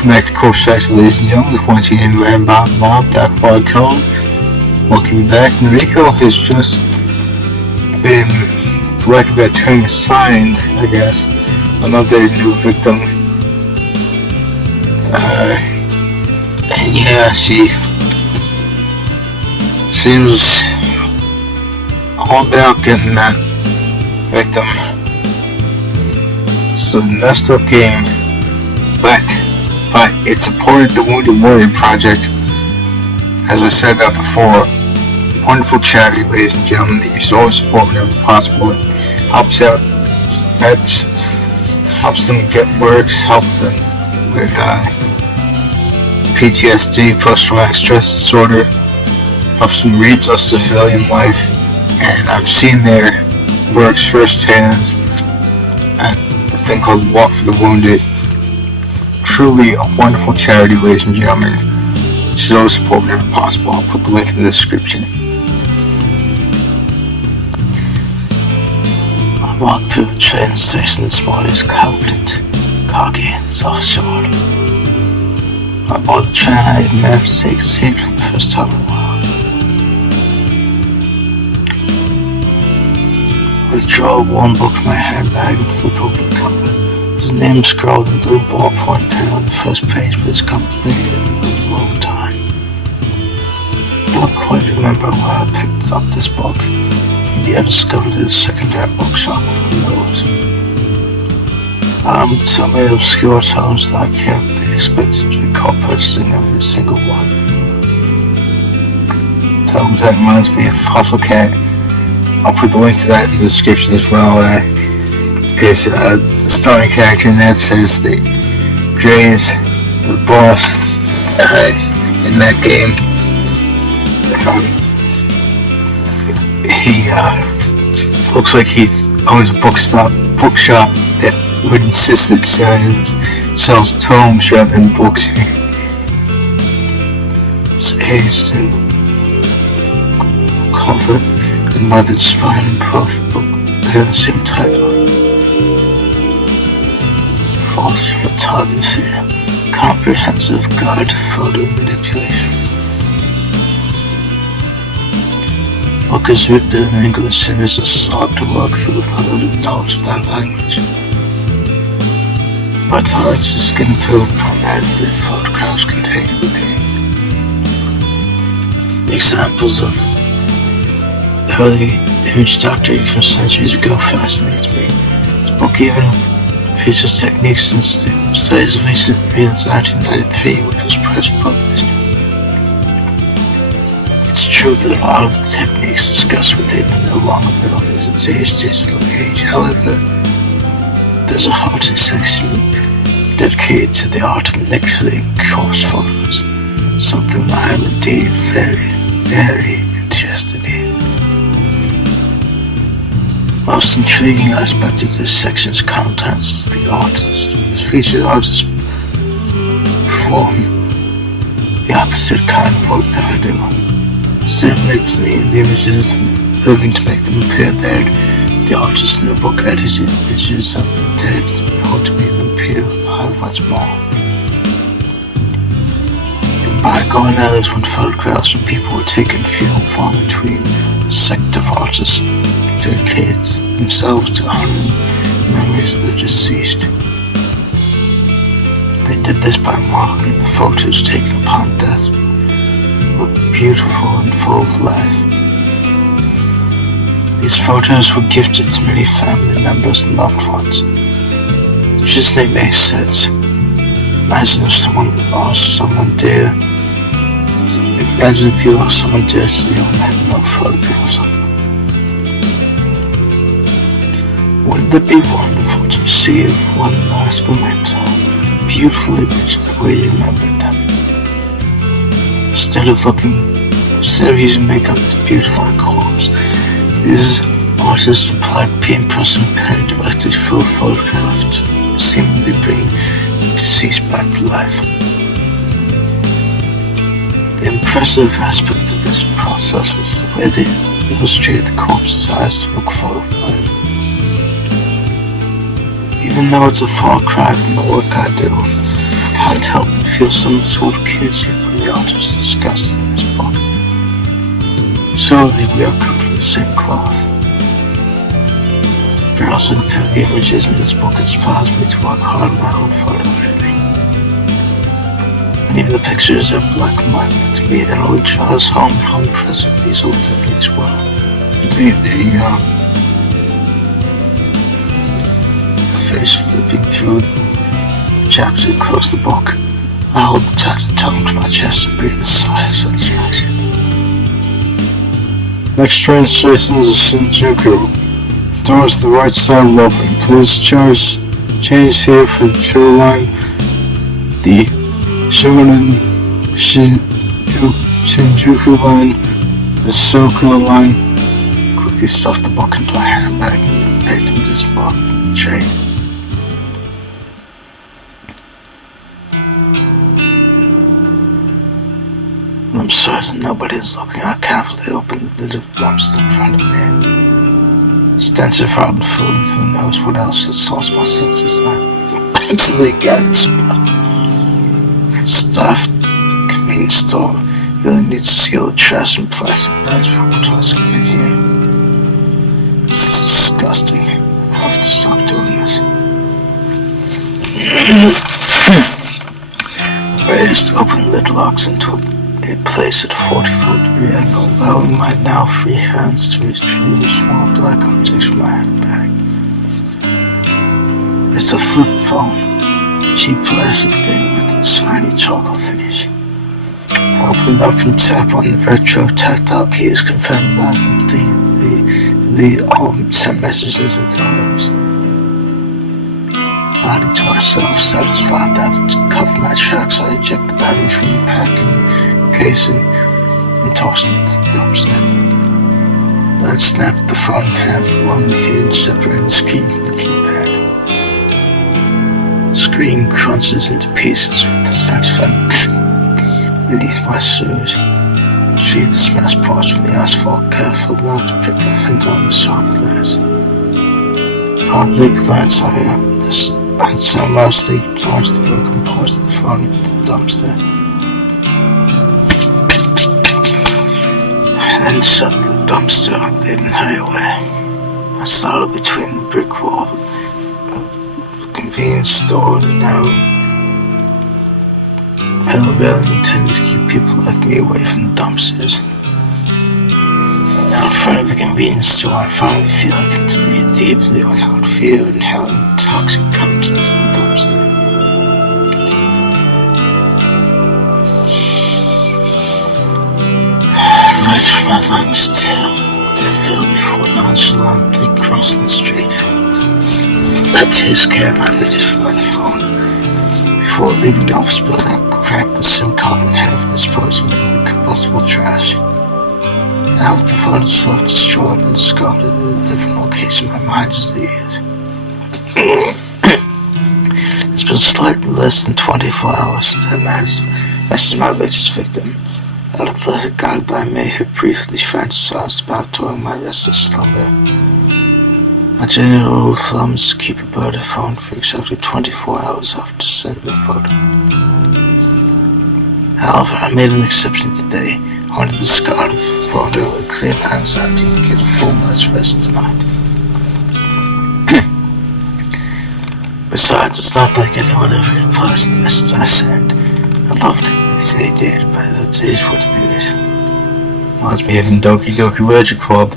Welcome back to Corpse Factor, ladies and gentlemen. Once again, Ram Bob Mob, Dark Wild Code. Welcome back. Noriko has just been, for lack of a better term, assigned, I guess, another new victim. And yeah, she seems all about getting that victim. It's a messed up game, but it supported the Wounded Warrior Project. As I said that before, wonderful charity, ladies and gentlemen, that you should always support whenever possible. It helps out vets, helps them get works, helps them with PTSD, post-traumatic stress disorder, helps them readjust to civilian life, and I've seen their works firsthand at a thing called Walk for the Wounded. Truly a wonderful charity, ladies and gentlemen. You should always support whenever possible. I'll put the link in the description. I walked through the train station this morning confident, cocky, and self-assured. I boarded the train I had managed to take a seat for the first time in a while. Withdraw one book from my handbag and flip open the cover. There's a name scrawled in blue ballpoint pen on the first page, but it's completely in the wrong time. I don't quite remember why I picked up this book. Maybe I discovered it at a second-hand bookshop. Who knows? So many obscure tomes that I can't be expected to recall purchasing every single one. Tomes that reminds me of Fossil Cat. I'll put the link to that in the description as well, because the starring character in that says that Graves, the boss in that game, he looks like he owns a bookshop that would insist that sells tomes rather than books. It's aged and covered and weathered spine and both book bear the same title. False photography, comprehensive guide to photo manipulation. Book is written in English series and sought to work through the limited knowledge of that language. But hard to skim through primarily the photographs contained within. Examples of early image doctoring from centuries ago fascinates me. This book even features techniques and studies of recent since 1993 when it was first published. It's true that a lot of the techniques discussed within are no longer known as today's digital age. However, there's a haunting section dedicated to the art of manipulating corpse photos, something that I'm indeed very, very interested in. Most intriguing aspect of this section's contents is the artist. Featured artists perform the opposite kind of work that I do. Instead of manipulating the images and living to make them appear dead, the artist in the book edited images of the dead in order to make them appear alive once more. In bygone eras when photographs from people were taken few and far between, a sect of artists dedicated themselves to honoring memories of the deceased. They did this by marking the photos taken upon death look beautiful and full of life. These photos were gifted to many family members and loved ones. Just they make sense. Imagine if someone lost someone dear. Imagine if you lost someone dear so you don't have no photograph or something. Wouldn't it be wonderful to receive one last memento, a beautiful image of the way you remembered them? Instead of using makeup to beautify a corpse, these artists applied paintbrush and pen directly through a photograph to seemingly bring the deceased back to life. The impressive aspect of this process is the way they illustrate the corpse's eyes to look full of life. Even though it's a far cry from the work I do, can't help but feel some sort of kinship with the artists discussed in this book. Surely we are cut from the same cloth. Browsing through the images in this book inspires me to work hard on my own photo editing. Many of the pictures are black and white, but to me they're only Charles home and how impressive these old techniques were. Indeed, there you go. Finish flipping through the chapter across the book. I hold the tattered tome to my chest and breathe a sigh of satisfaction. Next train station is Shinjuku. Doors to the right side will open. Please change here for the Pure Line, the Shonan Shinjuku Line, the Soko Line. Quickly stuffed the book into my handbag and paid to disembark from the train. I'm certain nobody is looking. I carefully opened the lid of the dumpster in front of me. Stench of rotten food and who knows what else has lost my senses and I mentally gasped. Staffed convenience store really needs to seal the trash and plastic bags before tossing them in here. This is disgusting. I have to stop doing this. Raised open lid locks into a place at a 45-degree angle, allowing my now free hands to retrieve a small black object from my handbag. It's a flip phone, a cheap plastic thing with a shiny charcoal finish. I open it up and tap on the retro tactile keys, confirming that I can delete all 10 messages and photos. Nodding to myself, satisfied that to cover my tracks, I eject the battery from the packing casing and tossed it into the dumpster. Then snapped the phone in half along the hinge, separating the screen from the keypad. The screen crunches into pieces with a satisfying beneath my shoes. Retrieve the smashed parts from the asphalt, careful not to prick my finger on the sharp glass. Finally glance on this and so mostly towards the broken parts of the phone into the dumpster. I then shut the dumpster lid and hurry away. I started between the brick wall of the convenience store and the narrow metal railing intended to keep people like me away from the dumpsters. Now in front of the convenience store, I finally feel I can breathe deeply without fear of inhaling the toxic contents of the dumpster. Light from my lungs till they're filled before nonchalantly crossing the street. I take care of my register for my phone. Before leaving the office building, I cracked the SIM card in half and disposed of it in the combustible trash. Now with the phone itself destroyed and discarded at a different location, my mind is at ease. It's been slightly less than 24 hours since I messaged my latest victim. That athletic guy that I may have briefly fantasized about during my restless slumber. My general rule of thumb is to keep a burner phone for exactly 24 hours after sending the photo. However, I made an exception today. I wanted to discard the photo and clear my anxiety to get a full night's rest tonight. Besides, it's not like anyone ever replies to the message I send. I loved it if they did, but that is what it is. Reminds me of in Doki Doki Literature Club.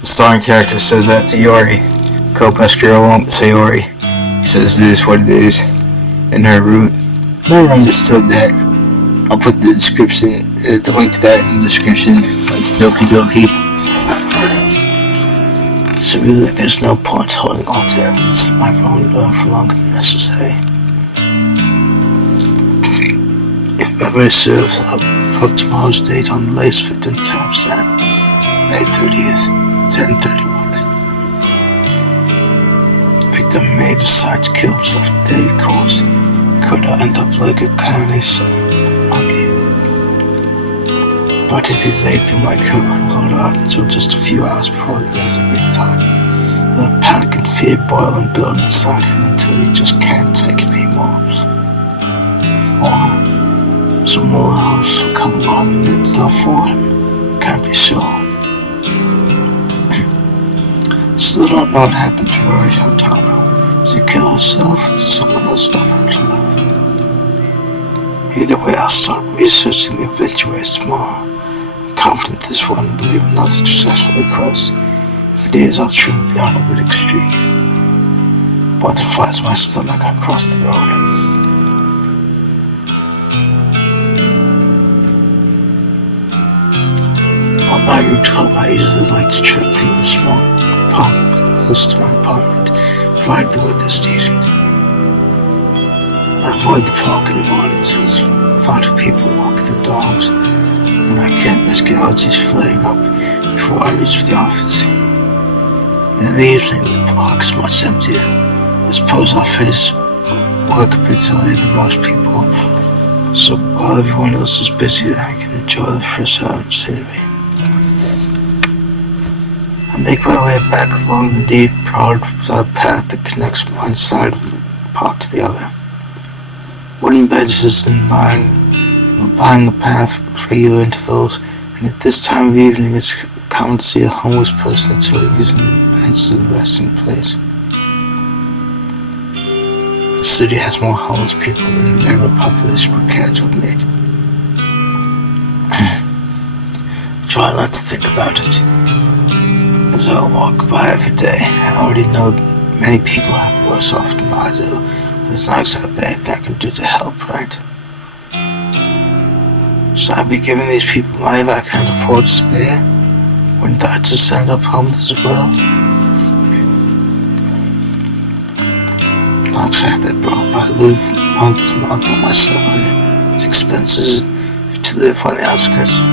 The starring character says that to Yori. Co-best girl won't say Yori. He says it is what it is. In her root. Never understood that. I'll put the description, the link to that in the description, like to Doki Doki. So really, there's no point holding on to evidence that my phone burned for longer than necessary. If memory serves, I'll put tomorrow's date on the latest victim timestamp, May 30th, 10:31. Victim may decide to kill himself today, of course. Could I end up like a carnage monkey? But if he's anything like her, hold on until just a few hours before the designated time. The panic and fear boil and build inside him until he just can't take it anymore. or someone else will come along and open the door for him. Can't be sure. Still don't know what happened to Rory Hotaro. Did he kill himself, or did someone else stop her to live? Either way, I'll start researching the obituaries tomorrow. I'm confident this one will be another successful request. If it is, I'll truly be on a winning streak. Butterflies in my stomach, I cross the road. On my route home, I usually like to trek through the small park close to my apartment, provided the weather's decent. I avoid the park in the mornings as a lot of people walk their dogs, but I can't risk allergies flaring up before I reach the office. In the evening, the park is much emptier. I suppose I'll finish work a bit earlier than most people, so while everyone else is busy, I can enjoy the fresh air and scenery. I make my way back along the deep, broad path that connects one side of the park to the other. Wooden benches line the path at regular intervals, and at this time of evening it's common to see a homeless person or two using the bench as a resting place. The city has more homeless people than the general population would care to admit. I try not to think about it. As I walk by every day, I already know that many people have worse off than I do, but there's not exactly anything I can do to help, right? Should I be giving these people money that I can't afford to spare? Wouldn't I just end up homeless as well? Not exactly broke, but I live month to month on my salary. It's expenses to live on the outskirts of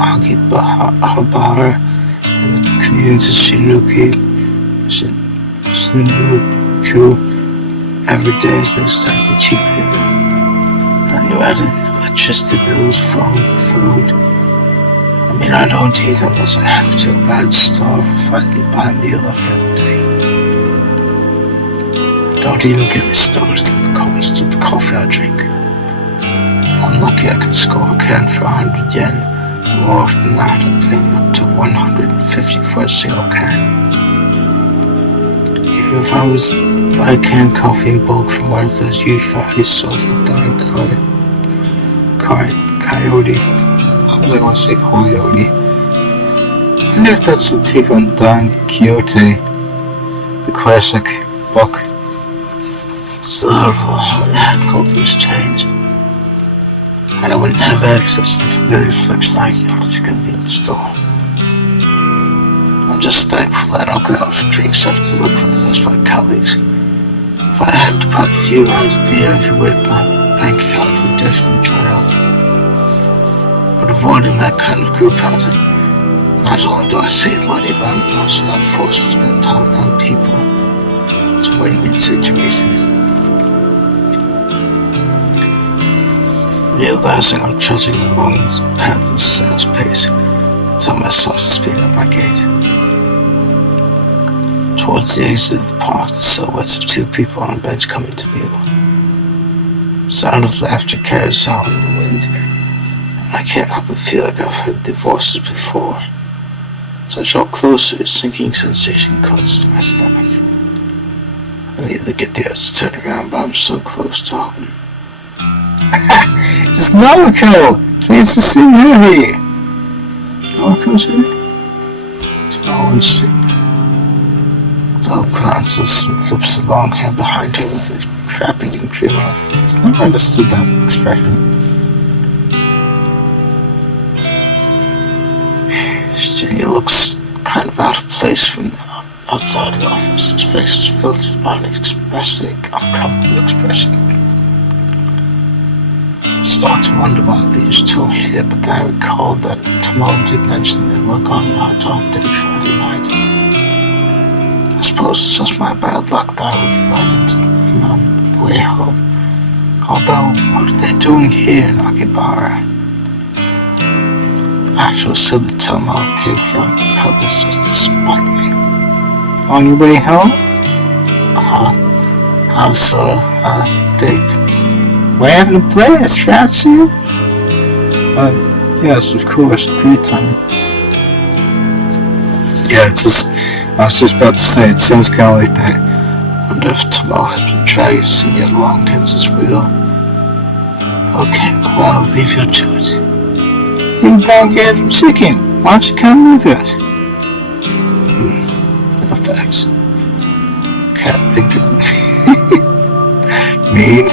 Akihabara and the community Shinjuku every day isn't exactly cheap either. And you add in electricity bills, phone, food. I mean, I don't eat unless I have to, but I'd starve if I didn't buy a meal every other day. Don't even get me started with the cost of the coffee I drink. I'm lucky I can score a can for 100 yen, but more often than that I'm paying up to 150 for a single can. Even if I was to buy canned coffee in bulk from one of those huge factories sold like Dying Coyote. I was going to say Coyote. I wonder if that's the take on Don Quixote, the classic book. Still how a handful of loose change, and I wouldn't have access to familiar such like at a convenience store. I'm just thankful I don't go out for drinks after the work for most of my colleagues. If I had to buy a few rounds of beer every week, my bank account would definitely dry up. But avoiding that kind of group outing, not only do I save money, but I'm also not forced to spend time around people. It's a win-win situation. Realizing I'm trudging along this path at a snail's pace, I tell myself to speed up my gait. Towards the exit of the park, the silhouettes of two people on a bench come into view. Sound of laughter carries on in the wind, and I can't help but feel like I've heard their voices before. As I draw closer, a sinking sensation cuts to my stomach. I immediately get the urge to turn around, but I'm so close to home. It's Naruto! Please to see you here! Naruto's here? It's always seen her. Dog glances and flips the long hair behind her with a crap-eating grin on her face. Never understood that expression. She looks kind of out of place from outside the office. His face is filtered by an especially uncomfortable expression. I start to wonder why these two are here, but then I recalled that Tomo did mention they were going out on date Friday night. I suppose it's just my bad luck that I would run into them on the way home. Although, what are they doing here in Akihabara? After a silly Tomo came here on purpose just to spite me. On your way home? Also, date. We're having a blast, right, Sam? Yes, of course, great time. Yeah, I was just about to say, it sounds kind of like that. I wonder if Tomo has been dragging Senor Longhands' wheel. Okay, well, I'll leave you to it. You don't get some chicken. Why don't you come with us? No thanks. Can't think of Mean,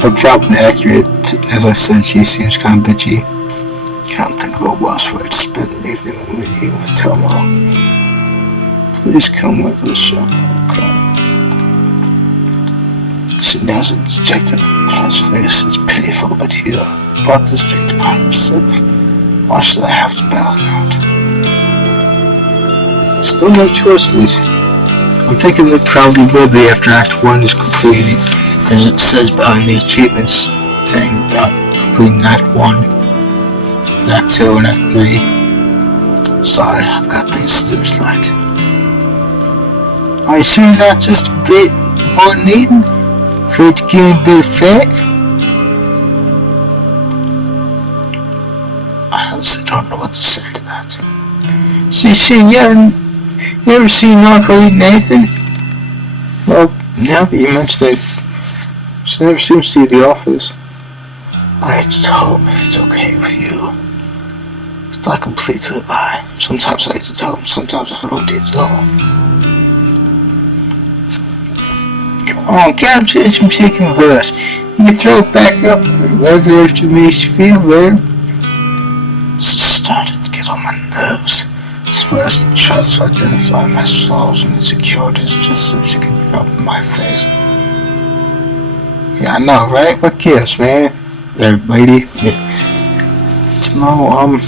but probably accurate. As I said, she seems kind of bitchy. Can't think of a worse way to spend an evening than meeting with Tomo. Please come with us, Sam. She knows a dejected look on his face. It's pitiful, but he bought this date upon himself. Why should I have to bail him out? Still no choices. I'm thinking that probably will be after Act 1 is completed. As it says behind the achievements thing about completing Act 1, Act 2, and Act 3. Sorry, I've got things to do tonight. Are you sure you're not just a bit important eating? Afraid to gain a bit of fat? I honestly don't know what to say to that. See, you ever seen Uncle eating anything? Well, now that you mention it, she never seems to see the office. I had to tell him if it's okay with you. It's not completely a lie. Sometimes I hate to tell him, sometimes I don't eat at all. Come on, get up to some chicken first. You can throw it back up wherever it makes you feel better. It's starting to get on my nerves. I swear she tries to identify my flaws and insecurities just so she can rub in my face. Yeah, I know, right? What gives, man? There, lady. Tomorrow,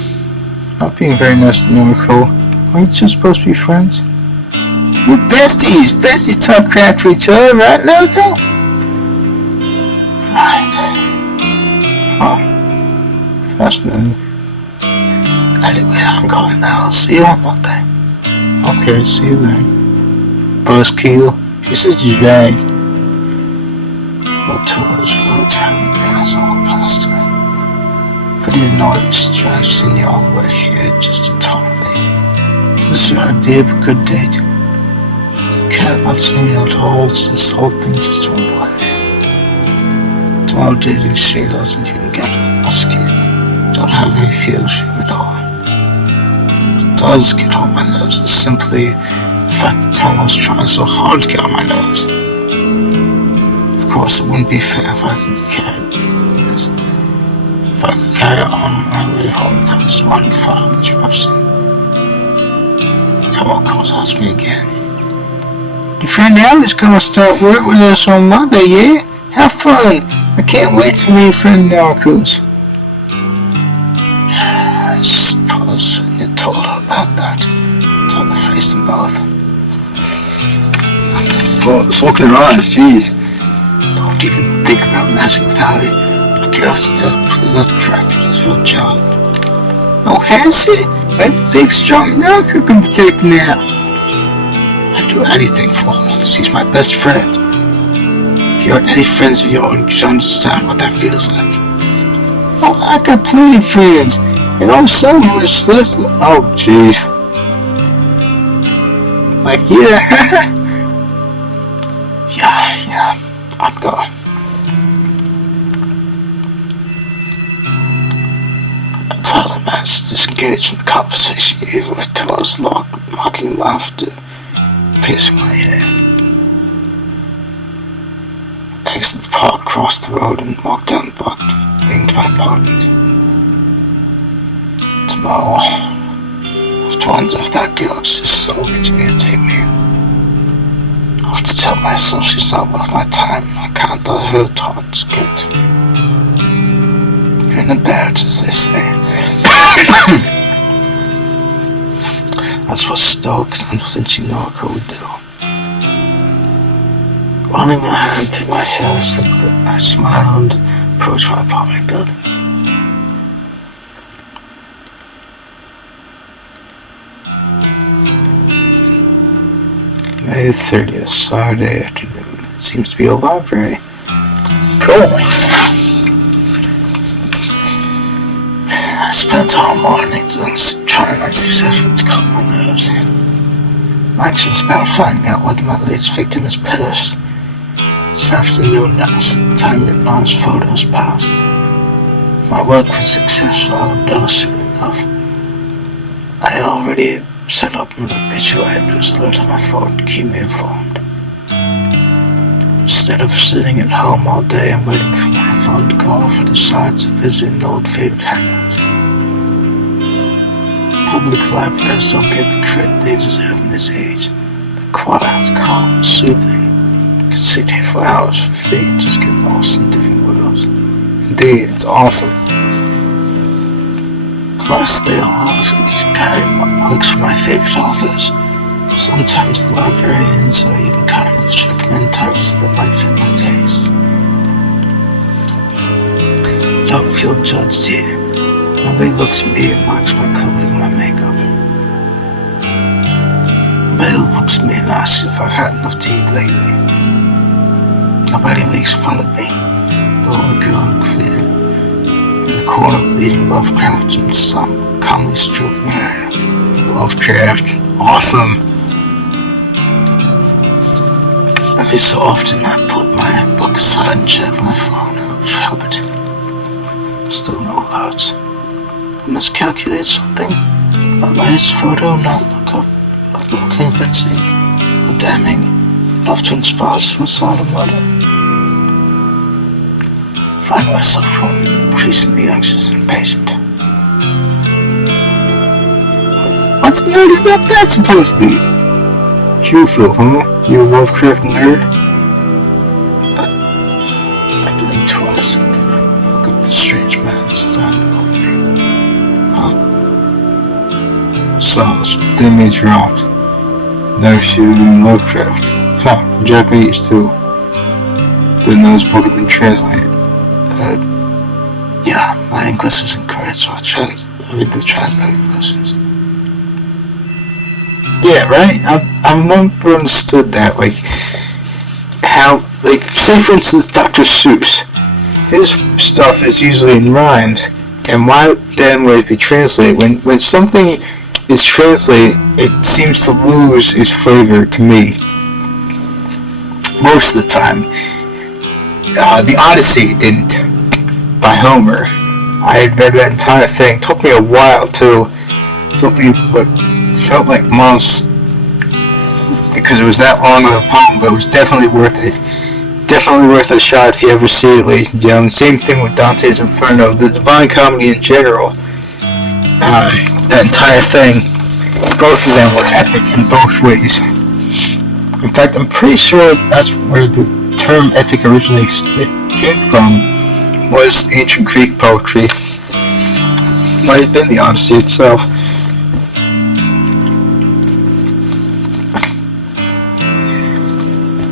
not being very nice to Noriko. Aren't you two supposed to be friends? We're besties! Besties talk crap to each other, right, Noriko? Right. Huh. Fascinating. Anyway, I'm going now. See you on Monday. Okay, see you then. Buzzkill. She says she's right. Well, Tomo's really telling me as I walked past her. But I didn't know that she dragged Senor all the way here just to taunt me. This is your idea of a good date. You care about Senor at all, it's this whole thing just to annoy me. Tomorrow dating she doesn't even get on my skin. Don't have any feelings for him at all. What does get on my nerves is simply the fact that Tomo's trying so hard to get on my nerves. Of course, it wouldn't be fair if I could carry on my way home without this one final interruption. Tomo comes and asks me again. Your friend Alice gonna start work with us on Monday, yeah? Have fun! I can't wait to meet your friend Narcos. I suppose when you told her about that, it's on the face of both. Well, smoking her eyes, jeez. Don't even think about messing with Harry. The girl's definitely not attracted to her job. Oh, has she? That big, strong Narco can be taken out. I'd do anything for her. She's my best friend. If you aren't any friends of yours, you should understand what that feels like. Oh, I got plenty of friends. And all some who are just oh, gee. Like, yeah. Yeah, I'm going. Until I managed to disengage from the conversation, even with Tomo's mocking laughter piercing my ear. I exited the park, crossed the road, and walked down the block leading to my apartment. Tomorrow, I have to wonder if that girl exists solely to irritate me. I have to tell myself she's not worth my time. I can't let her thoughts get to me. Grin and bear it, as they say. That's what stoic and unflinching Noriko would do. Running my hand through my hair, simply, I smiled and approached my apartment building. May 30th, Saturday afternoon. Seems to be a library. Cool. I spent all morning trying unsuccessfully to calm my nerves. I'm anxious about finding out whether my latest victim is purged. This afternoon, as the time Midnight's photos passed. If my work was successful, I would know soon enough. I already set up an obituary newsletter and I thought it would keep me informed. Instead of sitting at home all day and waiting for my phone to go off, I decided to visit an old favorite hangout. Public libraries don't get the credit they deserve in this age. They're quiet, calm, soothing. You can sit here for hours for free and just get lost in different worlds. Indeed, it's awesome. Plus, they always carry books from my favorite authors. Sometimes the librarians are even kind of recommend titles that might fit my taste. I don't feel judged here. Nobody looks at me and marks my clothing and my makeup. Nobody looks at me and asks if I've had enough to eat lately. Nobody makes fun of me. The only girl in the corner reading Lovecraft and some calmly stroking her hair. Lovecraft. Awesome. Every so often I put my book aside and check my phone out of habit. Still no alerts. I miscalculated something. My latest photo not look convincing or damning enough to inspire suicide or murder. I find myself growing increasingly anxious and impatient. What's nerdy about that supposed to be? Cuteful, huh? You a Lovecraft nerd? I blink twice and look at the strange man standing over me. Sauce, didn't mean to interrupt. Never seen Lovecraft. Huh, Japanese too. Didn't know his book had been translated. Yeah, my English isn't great, so I read the translated versions. Yeah, right? I've never understood that. Like, how, like, say for instance, Dr. Seuss. His stuff is usually in rhymes. And why then would it be translated? When something is translated, it seems to lose its flavor to me. Most of the time. The Odyssey didn't, by Homer. I had read that entire thing. It took me a while too. It took me what felt like months because it was that long of a poem, but it was definitely worth it. Definitely worth a shot if you ever see it, ladies and gentlemen. Same thing with Dante's Inferno. The Divine Comedy in general. That entire thing. Both of them were epic in both ways. In fact, I'm pretty sure that's where the term epic originally came from, was ancient Greek poetry. Might have been the Odyssey itself.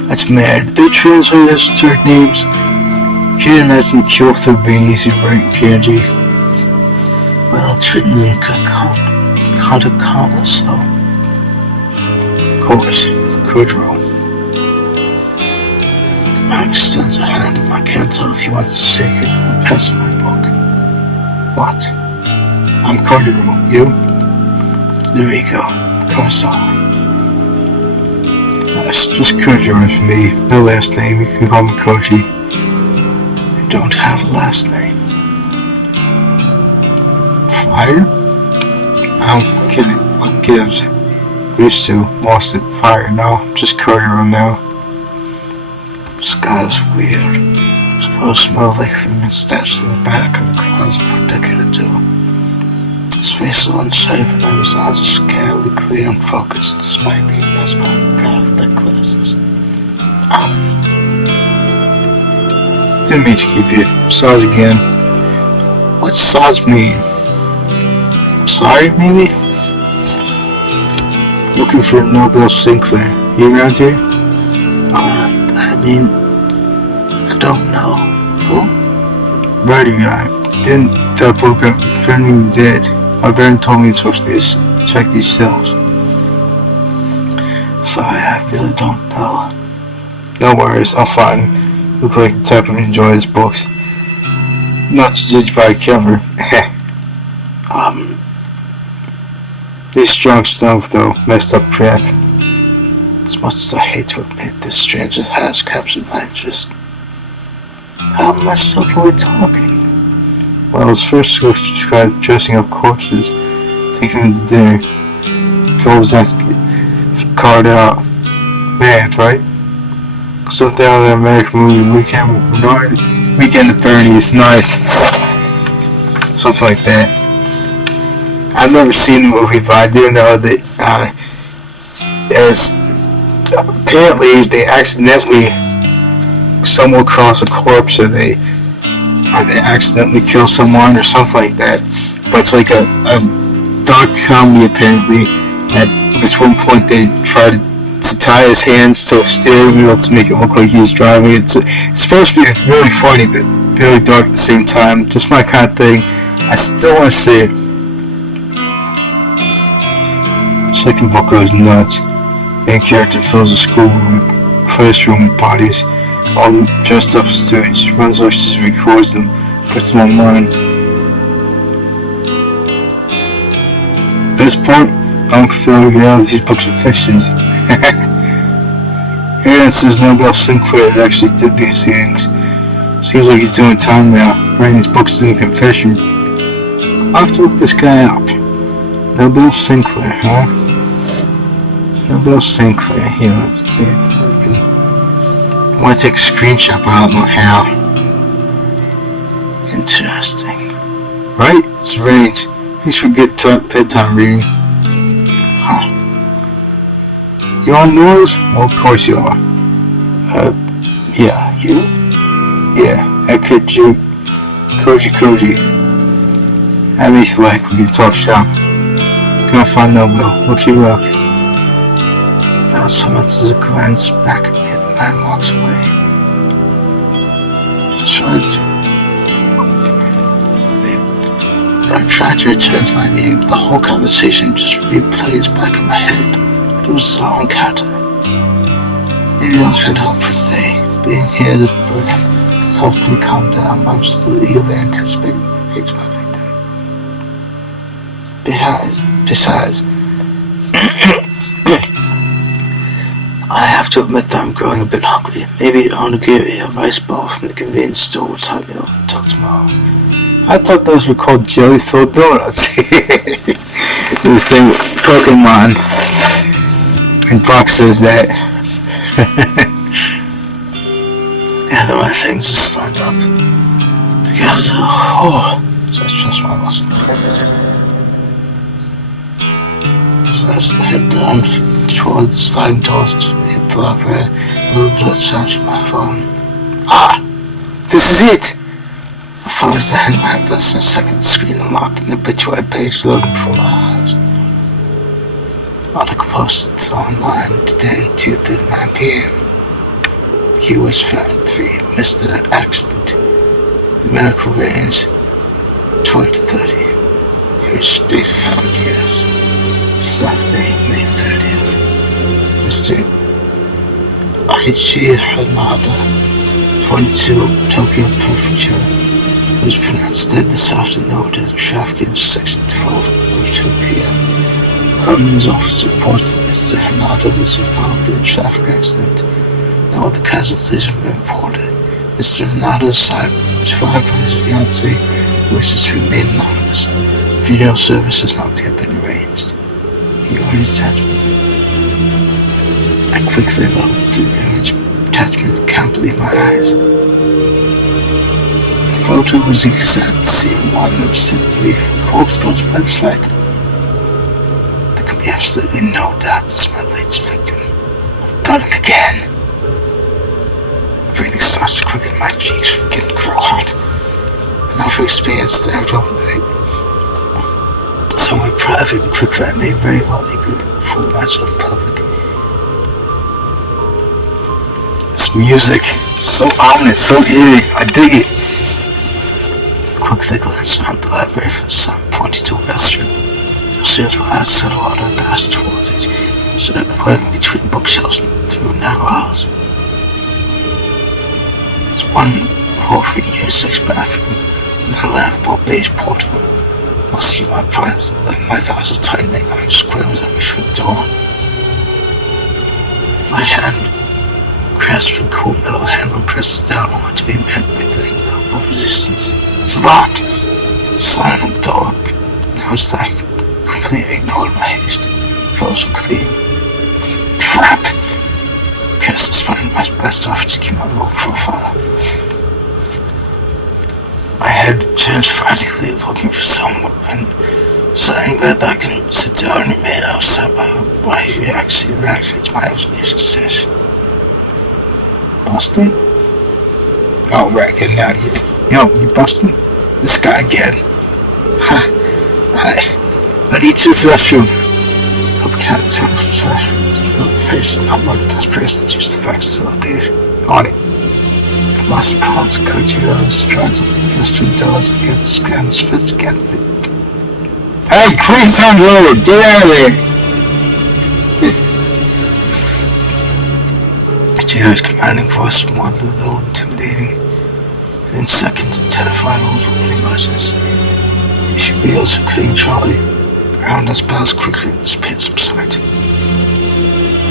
That's mad. They translate us to our names. Can't imagine Kyoto being easy to write in kanji. Well, it's written in katakana, so. Of course, Kojiro. The man extends a hand and I can't tell if he wants to shake it or pass my book. What? I'm Kojiro. You? Noriko. Kurosawa. That's just Kojiro for me. No last name. You can call me Koji. You don't have a last name. Fire? I'm kidding. What gives? Used to. Lost it. Fire. No. Just Kojiro now. This guy's weird. Suppose smells like human stashed in the back of a closet for a decade or two. His face is unshaven and his eyes are scarcely clear and focused despite being masked by a pair of thick glasses. Didn't mean to keep you. Massage again. What's massage mean? Sorry, maybe? Looking for Nobel Sinclair. You around here? I mean, I don't know. Who? Writing guy. Didn't that book up defending the dead. My parent told me to check these cells. Sorry, I really don't know. No worries, I'll find look like the type who enjoys books. Not to judge by a cover. This strong stuff though, messed up crap. As much as I hate to admit, this stranger has captured my interest. How messed up are we talking? Well, his first coach described dressing up corpses, taking them to dinner. Goes after card out. Mad, right? Something out of the American movie Weekend at Bernie's. Nice. Something like that. I've never seen the movie, but I do know that there's apparently they accidentally stumble across a corpse, or they accidentally kill someone or something like that. But it's like a dark comedy apparently. At this one point they try to tie his hands to a steering wheel to make it look like he's driving. It's supposed to be really funny, but really dark at the same time. Just my kind of thing. I still want to see it. Second book goes nuts. Main character fills a classroom with bodies, all dressed up students. Runs lectures, records them, puts them online. At this point, I don't figure out these books are fictions. Aaron says Nobel Sinclair actually did these things. Seems like he's doing time now, writing these books in confession. I'll have to look this guy up. Nobel Sinclair, huh? Nobel Sinclair, here, let's see if I can... I want to take a screenshot, but I don't know how. Interesting. Right? It's range. Thanks for good bedtime reading. Huh. You on noise? Well, of course you are. Yeah, you? Yeah, I could you. Koji. Have me like we can talk shop. Gonna find Nobel. Look you up. Without so much as a glance back at me, the man walks away. I tried to return to my meeting, but the whole conversation just replays back in my head. It was so encounter. Maybe I'll head home for the day. Being here to has hopefully calmed down, but I'm still eagerly anticipating the fate of my victim. Besides, I have to admit that I'm growing a bit hungry. Maybe onigiri, a rice ball from the convenience store, will tide me over until tomorrow. I thought those were called jelly-filled donuts. The thing with Pokemon. And Brock says that. Yeah, the right things just lined up. Because, so I trust my muscle. So as I head down towards the sliding doors to hit the library, a little alert sounds from my phone. This is it! I focused the headlamp less than a second, the screen unlocked and the obituary page loading before my eyes. Article posted online today, 2:39 p.m. Keywords found 3. Mr. Accident. Medical range 20 to 30. Image data found, yes. Saturday, May 30th. Mr. Aichi Hanada, 22, Tokyo Prefecture, was pronounced dead this afternoon at the traffic intersection 12:02 p.m. Coroner's office reports that Mr. Hanada was involved in a traffic accident. No other casualties were reported. Mr. Hanada's side was survived by his fiancée, who wishes to remain anonymous. Funeral service has not yet been arranged. He already attachment. I quickly loaded the image attachment. Can't believe my eyes. The photo was the exact same one that was sent to me from Corpse God's website. There can be absolutely no doubt this is my latest victim. I've done it again. Breathing starts to quicken, my cheeks begin to grow hot. I know from experience that after overnight, someone private and quick that may very well be good for myself in public. This music, so ominous, so eerie, I dig it. Quickly glanced around the library for the sun, pointing to a restroom. The stairs were as settled out and dashed towards it, so running between bookshelves through narrow halls. As One coffee unisex bathroom and a lavabo beige portal. Mostly my thighs are tightening. I squirms at me through the door. My hand grasps the cold metal handle and presses down on it to be met with a level of resistance. It's locked. Silent dog. Knows that I completely ignored my haste. Felt so clean. Trap! Curse despite my best efforts to keep my low profile. My head turns frantically looking for someone and saying that I can sit down and remain outside my reaction to my absolute success. Boston? Oh, right, getting out of here. You Boston? This guy again. I need to use the restroom. Hope you can't tell from the restroom. The face is not like the desperation that used the facts to update. On it. The last prompts Kojiro strides up to the restroom doors and gets scrams fist against it. Hey, Chris, unload! Get out of there! Kojiro's commanding voice was more than a little intimidating. Within seconds, a terrifying overwhelming emergency. She wheels her clean trolley. Around us bells quickly and disappears from sight.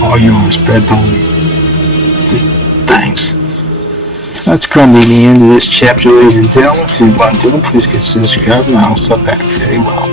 All yours, bed only. Thanks. That's going to be the end of this chapter, ladies and gentlemen. If you want to do it, please consider subscribing. I'll stop back very well.